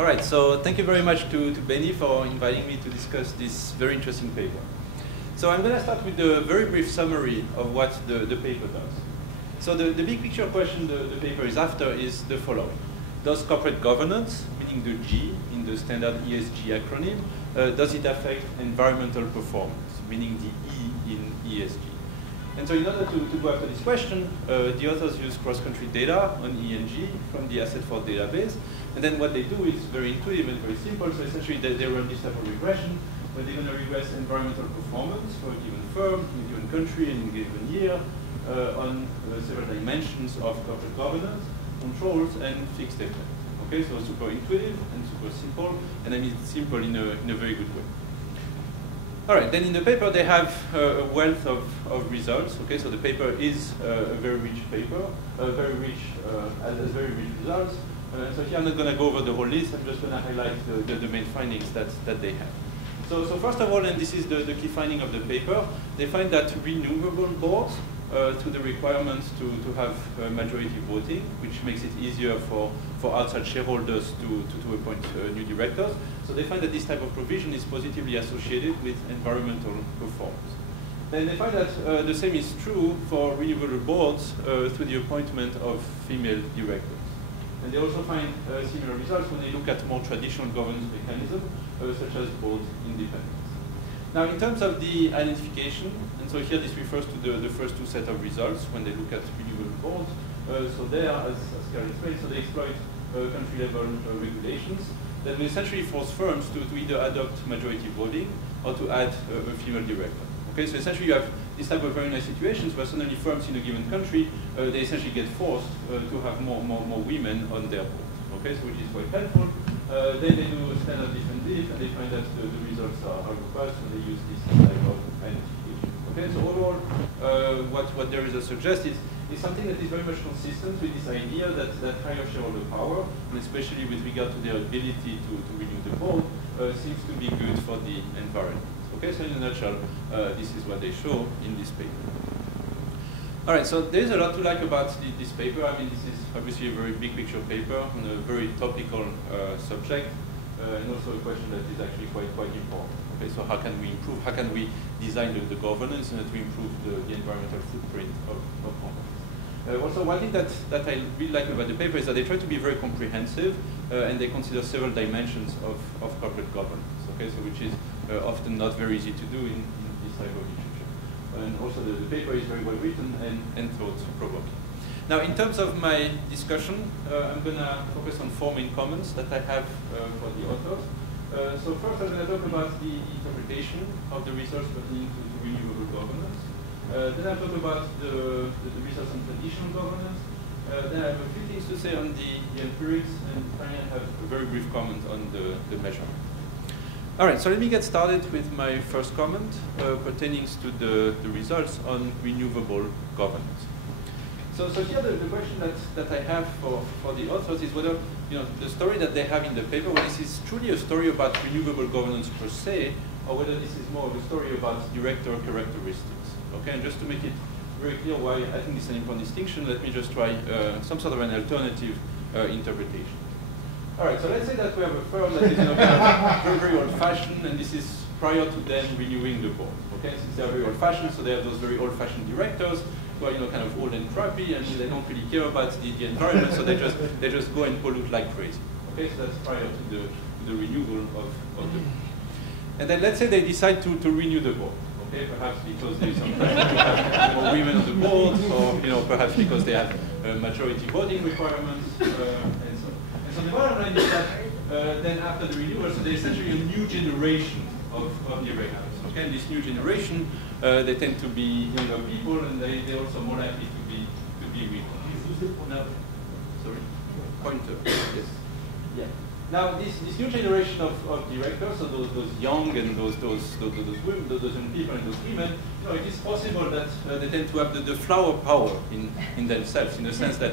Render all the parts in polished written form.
All right, so thank you very much to Benny for inviting me to discuss this very interesting paper. So I'm going to start with a very brief summary of what the paper does. So the big picture question the paper is after is the following. Does corporate governance, meaning the G in the standard ESG acronym, does it affect environmental performance, meaning the E in ESG? And so in order to go after this question, the authors use cross-country data on ENG from the Asset for database. And then what they do is very intuitive and very simple. So essentially they run this type of regression where they're going to regress environmental performance for a given firm, in a given country, in a given year, on several dimensions of corporate governance, controls, and fixed effect. Okay, so super intuitive and super simple, and I mean simple in a very good way. All right, then in the paper they have a wealth of results. Okay, so the paper is a very rich paper, has very rich results. So here I'm not going to go over the whole list. I'm just going to highlight the main findings that they have. So first of all, and this is the key finding of the paper, they find that renewable boards, to the requirements to have majority voting, which makes it easier for outside shareholders to appoint new directors. So they find that this type of provision is positively associated with environmental performance. Then they find that the same is true for renewable boards through the appointment of female directors. And they also find similar results when they look at more traditional governance mechanisms, such as board independence. Now, in terms of the identification, and so here this refers to the first two set of results when they look at renewable boards. So there, as Karen explained, so they exploit country-level regulations that will essentially force firms to either adopt majority voting or to add a female director. Okay, so essentially you have this type of very nice situations where suddenly firms in a given country, they essentially get forced to have more women on their board. Okay, so which is quite helpful. Then they do a standard different diff, and they find that the results are robust, and they use this type of identification. Okay, so overall, what there is a suggest is something that is very much consistent with this idea that higher shareholder power, and especially with regard to their ability to renew the board, seems to be good for the environment. Okay, so in a nutshell, this is what they show in this paper. All right, so there's a lot to like about this paper. I mean, this is obviously a very big picture paper on a very topical subject, and also a question that is actually quite important. Okay, so how can we improve? How can we design the governance and to improve the environmental footprint of companies? Also, one thing that I really like about the paper is that they try to be very comprehensive, and they consider several dimensions of corporate governance. Okay, so which is often not very easy to do in this type of literature. And also the paper is very well written and thought-provoking. Now, in terms of my discussion, I'm going to focus on four main comments that I have for the authors. So first, I'm going to talk about the interpretation of the results pertaining to renewable governance. Then I'll talk about the results on traditional governance. Then I have a few things to say on the empirics, and finally I have a very brief comment on the measurement. All right, so let me get started with my first comment pertaining to the results on renewable governance. So here the question that I have for the authors is whether the story that they have in the paper, whether this is truly a story about renewable governance per se, or whether this is more of a story about director characteristics. Okay, and just to make it very clear why I think this is an important distinction, let me just try some sort of an alternative interpretation. All right, so let's say that we have a firm that is kind of very old-fashioned, and this is prior to them renewing the board. Okay, since they are very old-fashioned, so they have those very old-fashioned directors who are kind of old and crappy, and they don't really care about the environment, so they just go and pollute like crazy. Okay, so that's prior to the renewal of the board. And then let's say they decide to renew the board. Okay, perhaps because there is some pressure to have more women on the board, or perhaps because they have majority voting requirements, and so on. So the bottom line is that then after the renewal, so there's essentially a new generation of directors. Okay, and this new generation, they tend to be younger people, and they're also more likely to be women. Now, sorry, pointer. Yes. Yeah. Now this new generation of directors, so those young and those women, those young people and those women, it is possible that they tend to have the flower power in themselves, in the sense that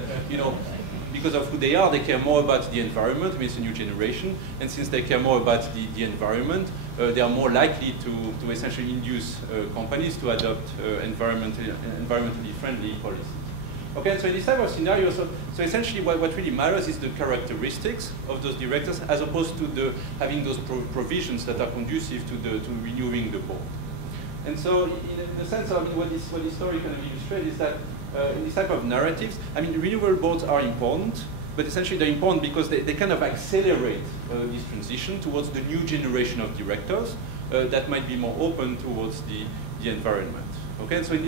because of who they are, they care more about the environment. I mean, it's a new generation, and since they care more about the environment, they are more likely to essentially induce companies to adopt environmentally friendly policies. Okay, so in this type of scenario, so essentially what really matters is the characteristics of those directors as opposed to having those provisions that are conducive to renewing the board. And so in the sense of what this story kind of illustrates is that in this type of narratives, I mean, renewable boards are important, but essentially they're important because they kind of accelerate this transition towards the new generation of directors that might be more open towards the environment. Okay, and so in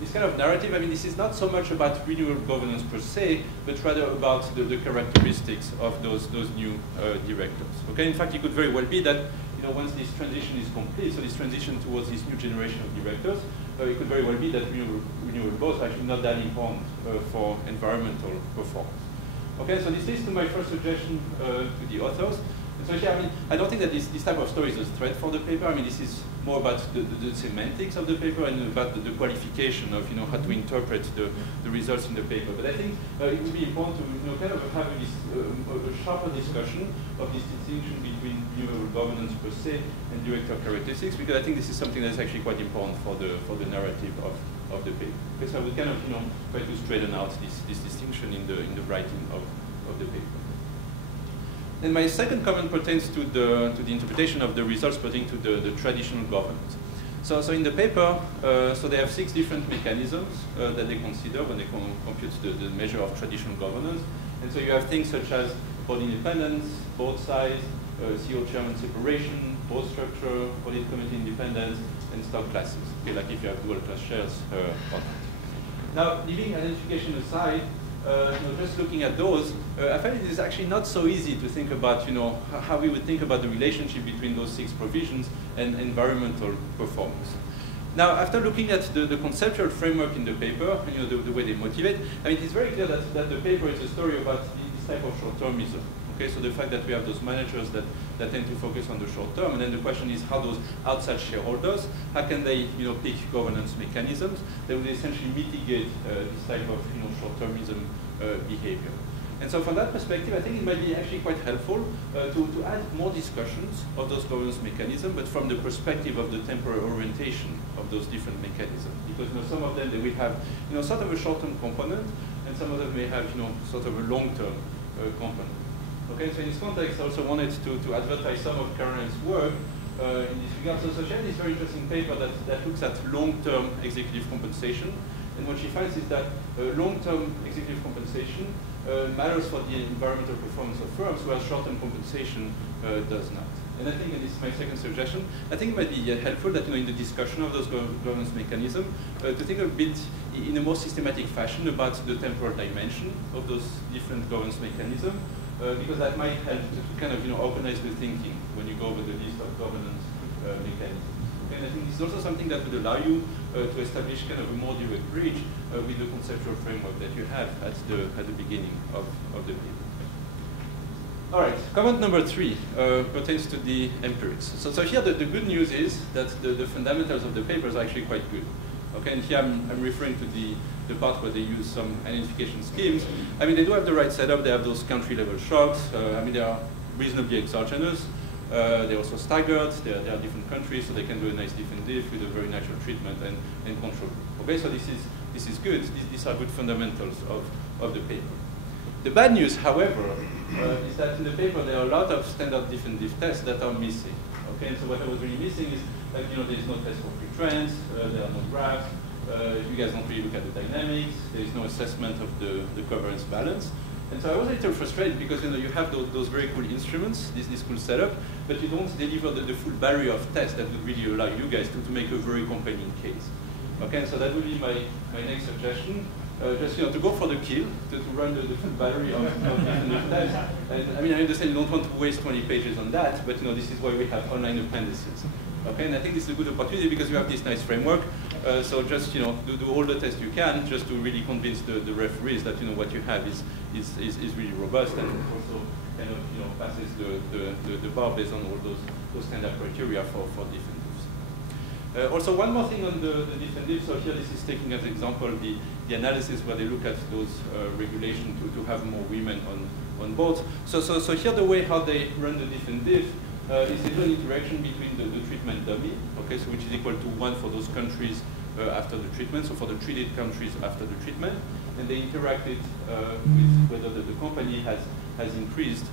this kind of narrative, I mean, this is not so much about renewable governance per se, but rather about the characteristics of those new directors. Okay, in fact, it could very well be that once this transition is complete, so this transition towards this new generation of directors, it could very well be that renewable boards are actually not that important for environmental performance. Okay, so this leads to my first suggestion to the authors. And so here, I mean, I don't think that this type of story is a threat for the paper. I mean, this is more about the semantics of the paper and about the qualification of how to interpret the results in the paper. But I think it would be important to kind of have a sharper discussion of this distinction between renewable governance per se and director characteristics, because I think this is something that's actually quite important for the narrative of the paper. Okay, so I would kind of try to straighten out this distinction in the writing of the paper. And my second comment pertains to the interpretation of the results pertaining to the traditional governance. So in the paper, so they have 6 different mechanisms that they consider when they compute the measure of traditional governance. And so you have things such as board independence, board size, CEO chairman separation, board structure, audit committee independence, and stock classes. Okay, like if you have dual class shares or not. Now, leaving identification aside, just looking at those, I find it is actually not so easy to think about, how we would think about the relationship between those 6 provisions and environmental performance. Now, after looking at the conceptual framework in the paper, the way they motivate, I mean, it's very clear that the paper is a story about this type of short-termism. Okay, so the fact that we have those managers that tend to focus on the short term, and then the question is how those outside shareholders, how can they pick governance mechanisms that would essentially mitigate this type of short-termism behavior. And so from that perspective, I think it might be actually quite helpful to add more discussions of those governance mechanisms, but from the perspective of the temporal orientation of those different mechanisms. Because some of them, they will have sort of a short-term component, and some of them may have sort of a long-term component. Okay, so in this context, I also wanted to advertise some of Caroline's work in this regard. So she had this very interesting paper that looks at long-term executive compensation. And what she finds is that long-term executive compensation matters for the environmental performance of firms, whereas short-term compensation does not. And I think, and this is my second suggestion, I think it might be helpful that in the discussion of those governance mechanisms, to think a bit in a more systematic fashion about the temporal dimension of those different governance mechanisms, because that might help to kind of organize the thinking when you go over the list of governance mechanisms. And I think this is also something that would allow you to establish kind of a more direct bridge with the conceptual framework that you have at the beginning of the paper. All right, comment number 3 pertains to the empirics. So here the good news is that the fundamentals of the papers are actually quite good. Okay, and here I'm referring to the part where they use some identification schemes. I mean, they do have the right setup. They have those country-level shocks. I mean, they are reasonably exogenous. They're also staggered. They are different countries, so they can do a nice different diff with a very natural treatment and control. Okay, so this is good. These are good fundamentals of the paper. The bad news, however, is that in the paper there are a lot of standard diff and diff tests that are missing. Okay, and so what I was really missing is that there is no test for free trends, there are no graphs, you guys don't really look at the dynamics, there is no assessment of the covariance balance. And so I was a little frustrated because you have those very cool instruments, this cool setup, but you don't deliver the full battery of tests that would really allow you guys to make a very compelling case. Okay, and so that would be my next suggestion. Just to go for the kill, to run the full battery of different tests. And I mean, I understand you don't want to waste 20 pages on that, but this is why we have online appendices. Okay, and I think this is a good opportunity because you have this nice framework. So just do all the tests you can, just to really convince the referees that what you have is really robust and also kind of passes the bar based on all those standard criteria for different diffs. Also, one more thing on the different diffs. So here, this is taking as example the analysis where they look at those regulations to have more women on boards. So here, the way how they run the different diff. Is an interaction between the treatment dummy, okay, so which is equal to 1 for those countries after the treatment, so for the treated countries after the treatment, and they interacted with whether the company has increased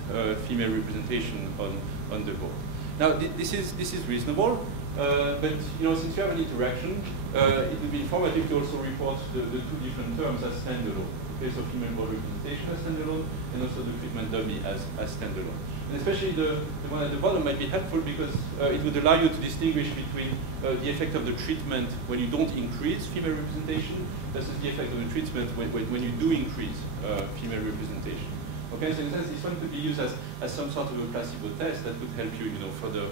female representation on the board. Now, this is reasonable, but since you have an interaction, it would be informative to also report the two different terms as standalone. Okay, so female board representation as standalone, and also the treatment dummy as standalone. And especially the one at the bottom might be helpful because it would allow you to distinguish between the effect of the treatment when you don't increase female representation versus the effect of the treatment when you do increase female representation. Okay, so in a sense, this one could be used as some sort of a placebo test that could help you, further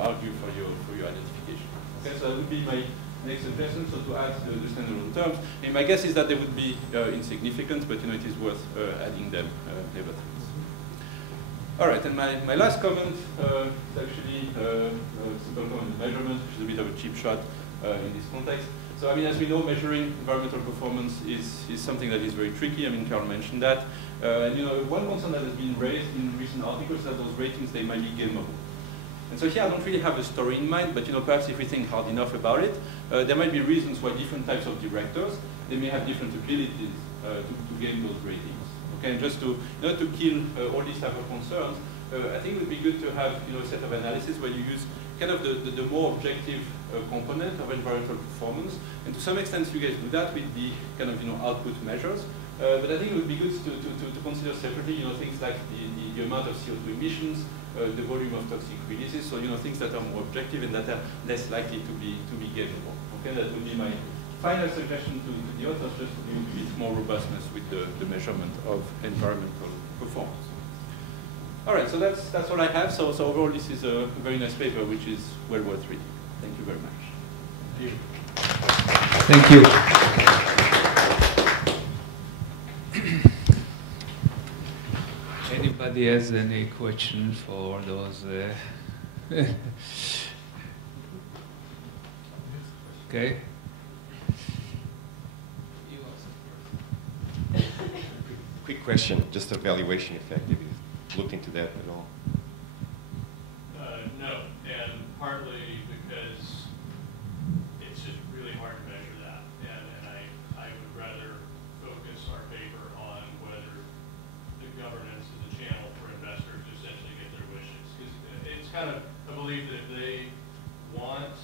argue for your identification. Okay, so that would be my next suggestion. So to add the standalone terms, and my guess is that they would be insignificant, but it is worth adding them nevertheless. All right, and my last comment is actually a simple comment on measurement, which is a bit of a cheap shot in this context. So, as we know, measuring environmental performance is something that is very tricky. Carl mentioned that. And, one concern that has been raised in recent articles is that those ratings, they might be gameable. And so here I don't really have a story in mind, but, perhaps if we think hard enough about it, there might be reasons why different types of directors, they may have different abilities to game those ratings. Okay, and just to kill all these type of concerns, I think it would be good to have a set of analysis where you use kind of the more objective component of environmental performance, and to some extent you guys do that with the kind of output measures. But I think it would be good to consider separately things like the amount of CO2 emissions, the volume of toxic releases, so things that are more objective and that are less likely to be gainable. Okay, that would be my final suggestion to the authors, just to give a bit more robustness with the measurement of environmental performance. All right, so that's all I have. So overall, this is a very nice paper, which is well worth reading. Thank you very much. Thank you. Anybody has any questions for those? Okay. Quick question, just a valuation effect. Have you looked into that at all? No, and partly because it's just really hard to measure that, and I would rather focus our paper on whether the governance is a channel for investors to essentially get their wishes. Because it's kind of a belief that if they want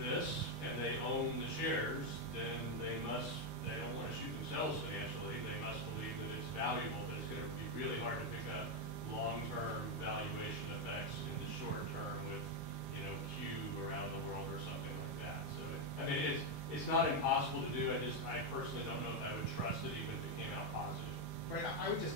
this and they own the shares, then they don't want to shoot themselves financially. They must believe that it's valuable, but it's going to be really hard to pick up long-term valuation effects in the short term with, Q around the world or something like that. So, it's not impossible to do. I personally don't know if I would trust it even if it came out positive. Right. I would just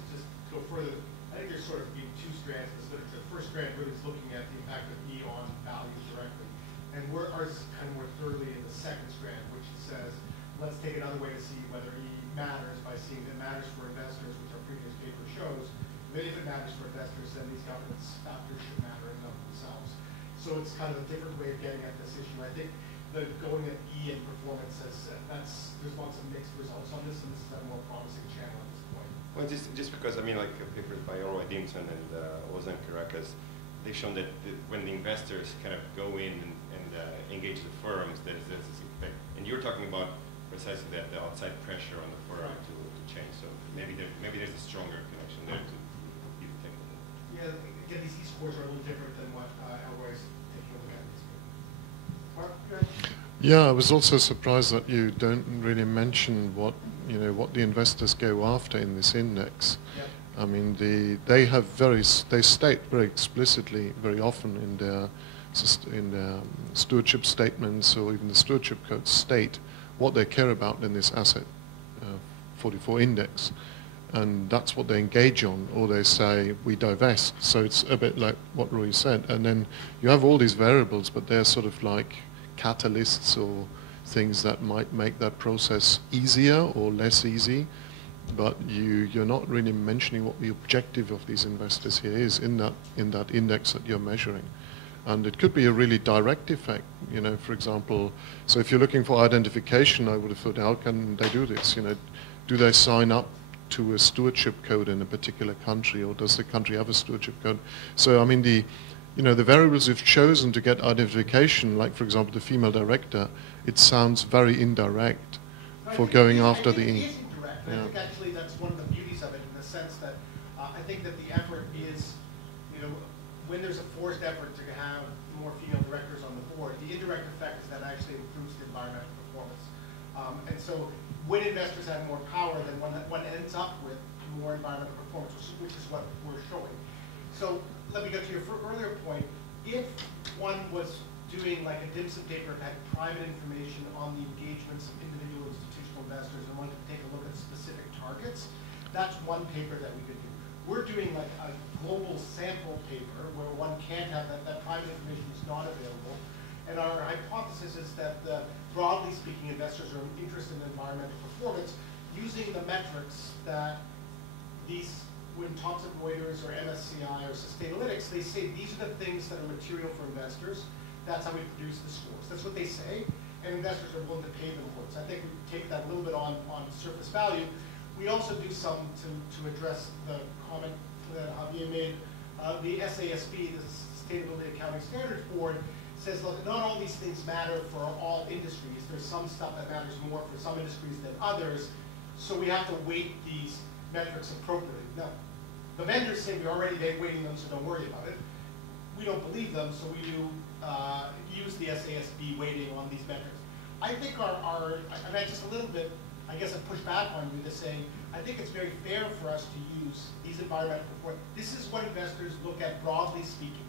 go further. I think there's sort of two strands of this literature. The first strand really is looking at the impact of E on values directly, and ours is kind of more thoroughly in the second strand, which says, let's take another way to see whether E matters by seeing that it matters for investors, which our previous paper shows. Then if it matters for investors, then these governance factors should matter in and of themselves. So it's kind of a different way of getting at this issue. I think that going at E and performance there's lots of mixed results on this, and this is a more promising channel at this point. Well, just because like papers by Orwell Dimson and Ozan Karakas, they've shown that when the investors kind of go in and engage the firms, there's this effect. And you're talking about precisely that the outside pressure on the firm to change. So maybe there's a stronger connection there to be technical. Yeah, again, these scores are a little different than what Elroy's taking a look at. Mark, go ahead. Yeah, I was also surprised that you don't really mention what the investors go after in this index. Yep. They state very explicitly, very often in their stewardship statements or even the stewardship codes state what they care about in this asset 44 index, and that's what they engage on, or they say we divest. So it's a bit like what Roy said, and then you have all these variables, but they're sort of like catalysts or things that might make that process easier or less easy, but you're not really mentioning what the objective of these investors here is in that index that you're measuring. And it could be a really direct effect, for example, so if you're looking for identification, I would have thought, how can they do this? Do they sign up to a stewardship code in a particular country, or does the country have a stewardship code? So, the variables you've chosen to get identification, like, for example, the female director, it sounds very indirect for going after the... It is indirect. I think actually that's one of the beauties of it, in the sense that I think that the effort is, when there's a forced effort to have more female directors on the board, the indirect effect is that actually improves the environmental performance. And so when investors have more power, then one ends up with more environmental performance, which is what we're showing. So let me go to your earlier point. If one was doing like a Dimson paper that had private information on the engagements of individual institutional investors and wanted to take a look at specific targets, that's one paper that we could do. We're doing like a global sample paper where one can't have that private information is not available. And our hypothesis is that broadly speaking, investors are interested in environmental performance using the metrics that these, when Thomson Reuters or MSCI or Sustainalytics, they say these are the things that are material for investors. That's how we produce the scores. That's what they say, and investors are willing to pay them for it. So I think we take that a little bit on surface value. We also do some to address the comment that Javier made. The SASB, the Sustainability Accounting Standards Board, says, look, not all these things matter for all industries. There's some stuff that matters more for some industries than others, so we have to weight these metrics appropriately. Now, the vendors say we're already weighting them, so don't worry about it. We don't believe them, so we do use the SASB weighting on these metrics. I think I mean, just a little bit, I guess I push back on you to say, I think it's very fair for us to use these environmental performance. This is what investors look at, broadly speaking,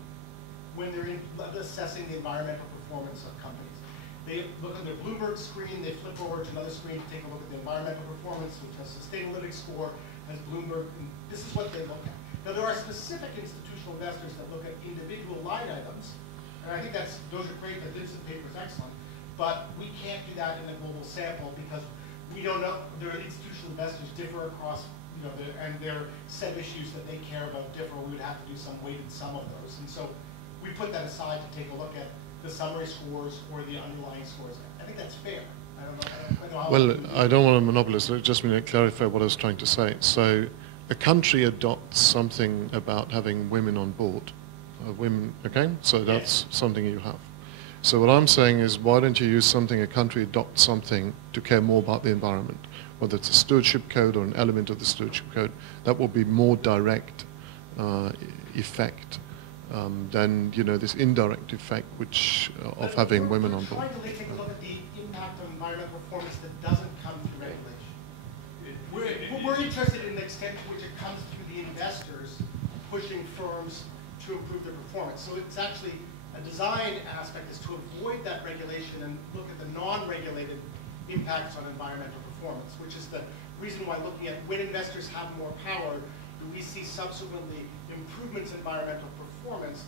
when they're assessing the environmental performance of companies. They look at their Bloomberg screen, they flip over to another screen to take a look at the environmental performance, which has Sustainalytics score, has Bloomberg, and this is what they look at. Now there are specific institutional investors that look at individual line items, and I think those are great, the Dimson paper is excellent, but we can't do that in a global sample because we don't know, their institutional investors differ across, and their set of issues that they care about differ. We would have to do some weighted sum of those. And so we put that aside to take a look at the summary scores or the underlying scores. I think that's fair. I don't know how. Well, I don't want to monopolize, so just to clarify what I was trying to say. So a country adopts something about having women on board. Women, okay? So that's something you have. So what I'm saying is, why don't you use something, a country adopts something to care more about the environment, whether it's a stewardship code or an element of the stewardship code, that will be more direct effect than this indirect effect of having women on board. We're trying to take a look at the impact on environmental performance that doesn't come through regulation. We're interested in the extent to which it comes through the investors pushing firms to improve their performance. So it's actually a design aspect is to avoid that regulation and look at the non-regulated impacts on environmental performance, which is the reason why looking at when investors have more power, do we see subsequently improvements in environmental performance?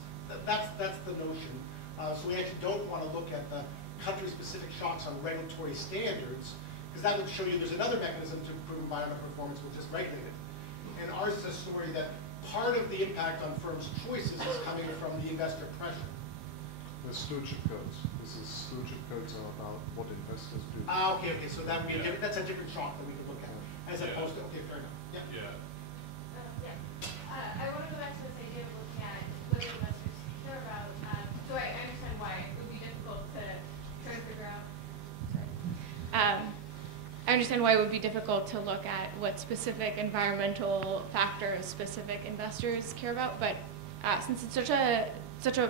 That's the notion. So we actually don't want to look at the country-specific shocks on regulatory standards, because that would show you there's another mechanism to improve environmental performance, which is regulated. And ours is a story that part of the impact on firms' choices is coming from the investor pressure. The stewardship codes. Stewardship codes are about what investors do. Okay. So that would be that's a different shock that we could look at, as opposed to fair enough. Yeah. I want to go back to this idea of looking at what investors care about. So I understand why it would be difficult to try to figure out. I understand why it would be difficult to look at what specific environmental factors specific investors care about, but since it's such a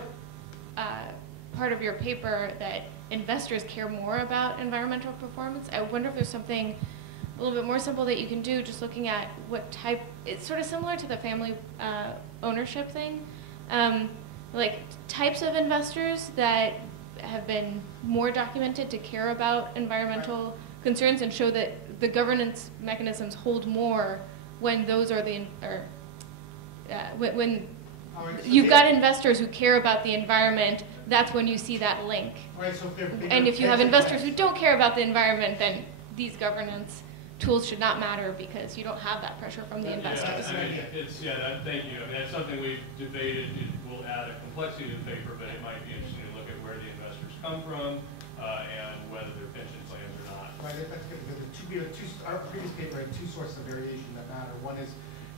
part of your paper that investors care more about environmental performance, I wonder if there's something a little bit more simple that you can do, just looking at what type. It's sort of similar to the family ownership thing, like types of investors that have been more documented to care about environmental concerns and show that the governance mechanisms hold more when those are when you've got investors who care about the environment. That's when you see that link. And if you have investors who don't care about the environment, then these governance tools should not matter because you don't have that pressure from the investors. Thank you. I mean, that's something we've debated. It will add a complexity to the paper, but it might be interesting to look at where the investors come from and whether they're pension plans or not. Right, that's good. Our previous paper had two sources of variation that matter. One is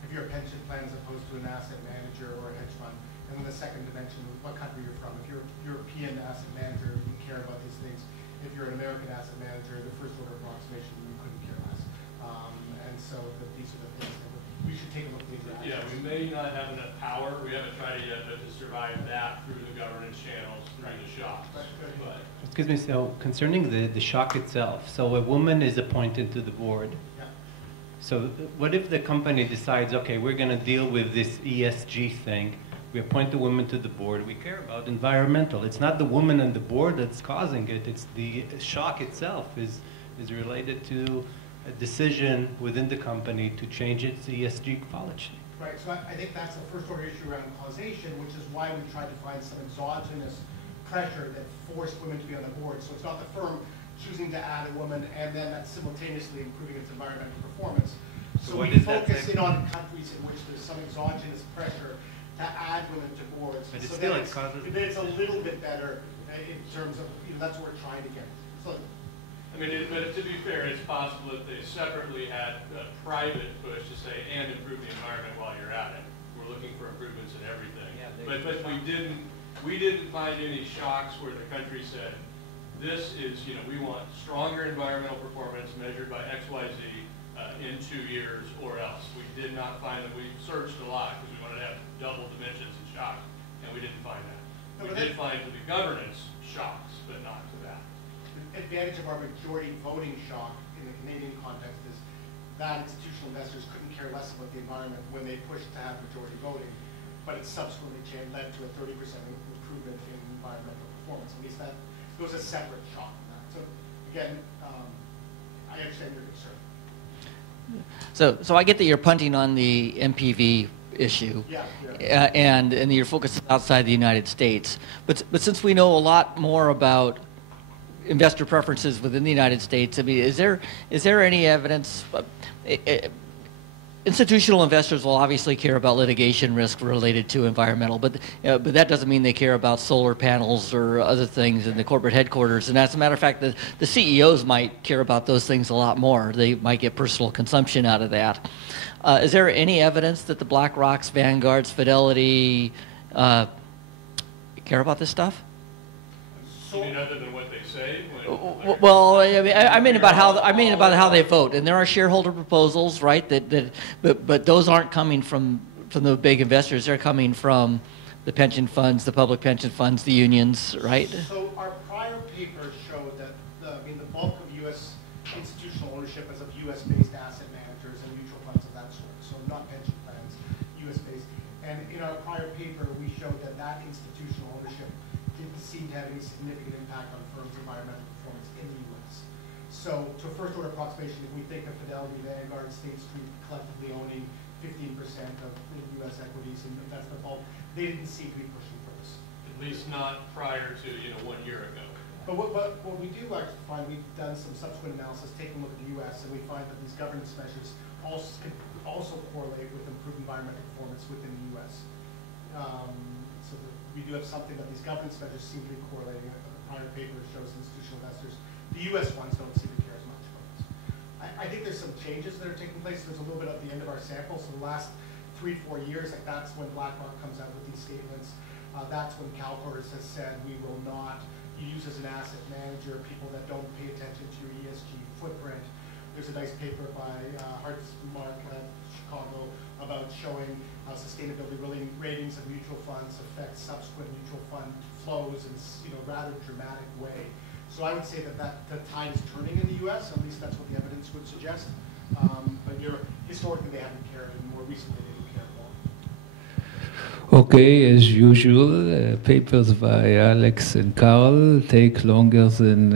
if you're a pension plan as opposed to an asset manager or a hedge fund. And then the second dimension, what country you're from. If you're a European asset manager, you care about these things. if you're an American asset manager, the first order approximation, you couldn't care less. And so these are the things that we should take a look at the interactions. Yeah, we may not have enough power. We haven't tried it yet, but to survive that through the governance channels, through the shocks. But excuse me, so concerning the shock itself, so a woman is appointed to the board. Yeah. So what if the company decides, okay, we're going to deal with this ESG thing, we appoint the woman to the board, we care about environmental. It's not the woman on the board that's causing it, it's the shock itself is related to a decision within the company to change its ESG policy. Right, so I think that's the first order issue around causation, which is why we tried to find some exogenous pressure that forced women to be on the board. So it's not the firm choosing to add a woman and then that's simultaneously improving its environmental performance. So we focus in on countries in which there's some exogenous pressure to add women to boards. But so still then it causes... it's a little bit better in terms of, that's what we're trying to get. So, I mean, but to be fair, it's possible that they separately had a private push to say, and improve the environment while you're at it. We're looking for improvements in everything. Yeah, but we didn't find any shocks where the country said, this is, we want stronger environmental performance measured by XYZ in 2 years or else. We did not find that. We searched a lot because we wanted to have double dimensions in shock, and we didn't find that. We did find to the governance shocks, but not to that. Advantage of our majority voting shock in the Canadian context is that institutional investors couldn't care less about the environment when they pushed to have majority voting, but it subsequently led to a 30% improvement in environmental performance. At least that was a separate shock from that. So again, I understand your concern. So I get that you're punting on the MPV issue, and you're focused outside the United States. But since we know a lot more about investor preferences within the United States, I mean, is there any evidence? Institutional investors will obviously care about litigation risk related to environmental, but that doesn't mean they care about solar panels or other things in the corporate headquarters. And as a matter of fact, the CEOs might care about those things a lot more. They might get personal consumption out of that. Is there any evidence that the BlackRocks, Vanguards, Fidelity care about this stuff? You mean other than what they say? Well, I mean about how they vote, and there are shareholder proposals, right? But those aren't coming from the big investors. They're coming from the pension funds, the public pension funds, the unions, right? So our prior paper showed that the bulk of U.S. institutional ownership is of U.S.-based asset managers and mutual funds of that sort. So not pension plans, U.S.-based. And in our prior paper, we showed that institutional ownership didn't seem to have any significant impact on firms' environmental performance in the U.S. So to a first order approximation, if we think of Fidelity, Vanguard, State Street collectively owning 15% of the U.S. equities, and that's the bulk, they didn't seem to be pushing for this. At least not prior to 1 year ago. But what we do actually find, we've done some subsequent analysis, taking a look at the U.S., and we find that these governance measures also correlate with improved environmental performance within the U.S. So we do have something that these governance measures seem to be correlating. The prior paper shows institutional investors. The U.S. ones don't seem to care as much about this. I think there's some changes that are taking place. There's a little bit at the end of our sample. So the last 3-4 years, that's when BlackRock comes out with these statements. That's when CalPERS has said we will not use as an asset manager people that don't pay attention to your ESG footprint. There's a nice paper by Hartzmark at Chicago about showing how sustainability ratings of mutual funds affect subsequent mutual fund flows in a rather dramatic way. So I would say that the tide is turning in the U.S. At least that's what the evidence would suggest. But historically they haven't cared, and more recently they do care more. Okay, as usual, papers by Alex and Carl take longer than